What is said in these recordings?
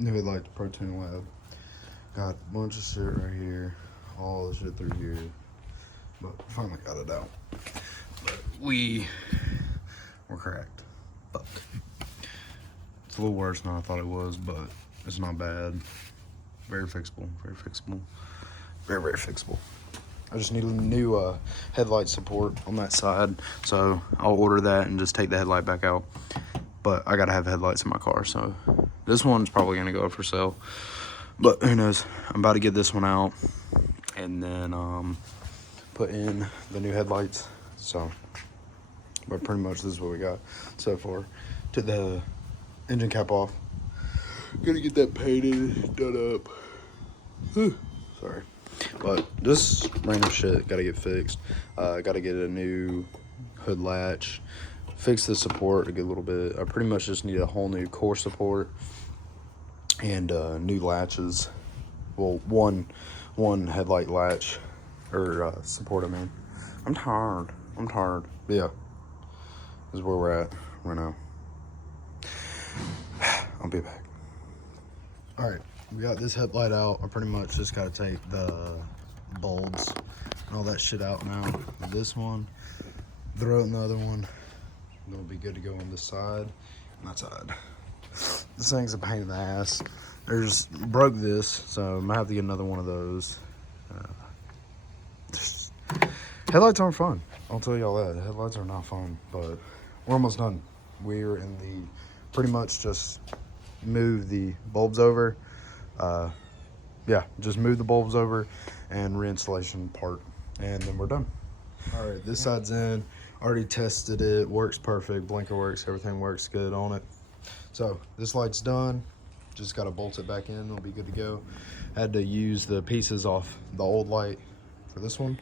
New headlights, ProTunning Lab. Got a bunch of shit right here. All the shit through here. But finally got it out. But we're cracked. But it's a little worse than I thought it was, but it's not bad. Very fixable, very fixable. Very, very fixable. I just need a new headlight support on that side, so I'll order that and just take the headlight back out. But I gotta have headlights in my car, so this one's probably gonna go up for sale. But who knows? I'm about to get this one out and then put in the new headlights. So, but pretty much this is what we got so far. Took the engine cap off. Gonna get that painted, done up. Sorry. But just random shit gotta get fixed. Gotta get a new hood latch, fix the support a good little bit. I pretty much just need a whole new core support and new latches. Well, one headlight latch or support. I mean, I'm tired. But yeah, this is where we're at right now. I'll be back. All right. We got this headlight out. I pretty much just got to take the bulbs and all that shit out now. This one, throw it in the other one. It'll be good to go on this side and that side. This thing's a pain in the ass. Broke this, so I might have to get another one of those. Headlights aren't fun. I'll tell y'all that. Headlights are not fun, but we're almost done. We're in the, pretty much just move the bulbs over. Yeah, just move the bulbs over and reinstallation part, and then we're done. All right, this side's in. Already tested it, works perfect. Blinker works, everything works good on it. So this light's done. Just got to bolt it back in. It'll be good to go. Had to use the pieces off the old light for this one,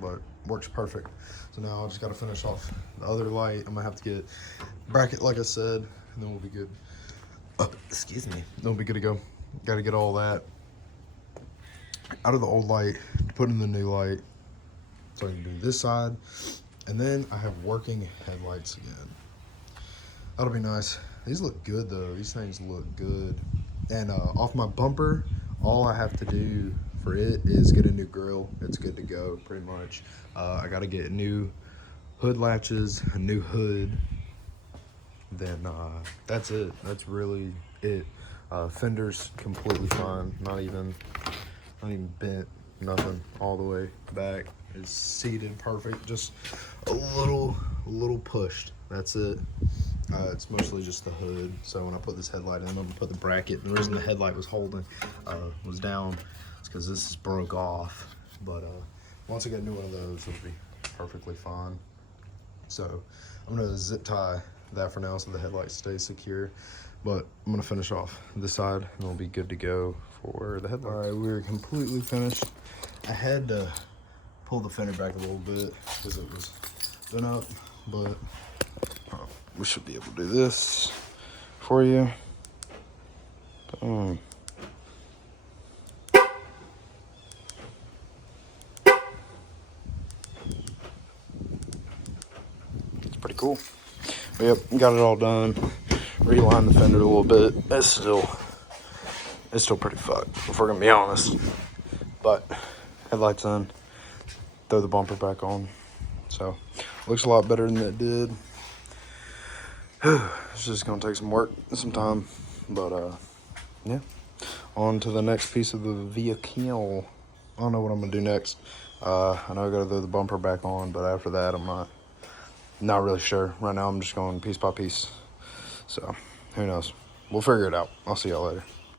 but works perfect. So now I just got to finish off the other light. I'm gonna have to get bracket, like I said, and then we'll be good. Excuse me. Then we'll be good to go. Got to get all that out of the old light to put in the new light, so I can do this side, and then I have working headlights again. That'll be nice. These look good though. These things look good. And off my bumper, all I have to do for it is get a new grill. It's good to go pretty much. I got to get new hood latches, a new hood. Then that's it. That's really it. Fender's completely fine. Not even bent. Nothing. All the way back. It's seated perfect. Just a little pushed. That's it. It's mostly just the hood. So when I put this headlight in, I'm gonna put the bracket. The reason the headlight was was down is because this is broke off. But once I get a new one of those, it'll be perfectly fine. So I'm gonna zip tie that for now so the headlight stays secure. But I'm gonna finish off this side and it'll be good to go for the headlight. All right, we're completely finished. I had to pull the fender back a little bit because it was done up, but we should be able to do this for you. Boom. It's pretty cool. But yep, got it all done. Relined the fender a little bit. It's still pretty fucked, if we're gonna be honest. But headlights on, throw the bumper back on. So looks a lot better than it did. It's just gonna take some work, some time, but yeah. On to the next piece of the vehicle. I don't know what I'm gonna do next. I know I gotta throw the bumper back on, but after that I'm not really sure. Right now I'm just going piece by piece. So who knows? We'll figure it out. I'll see y'all later.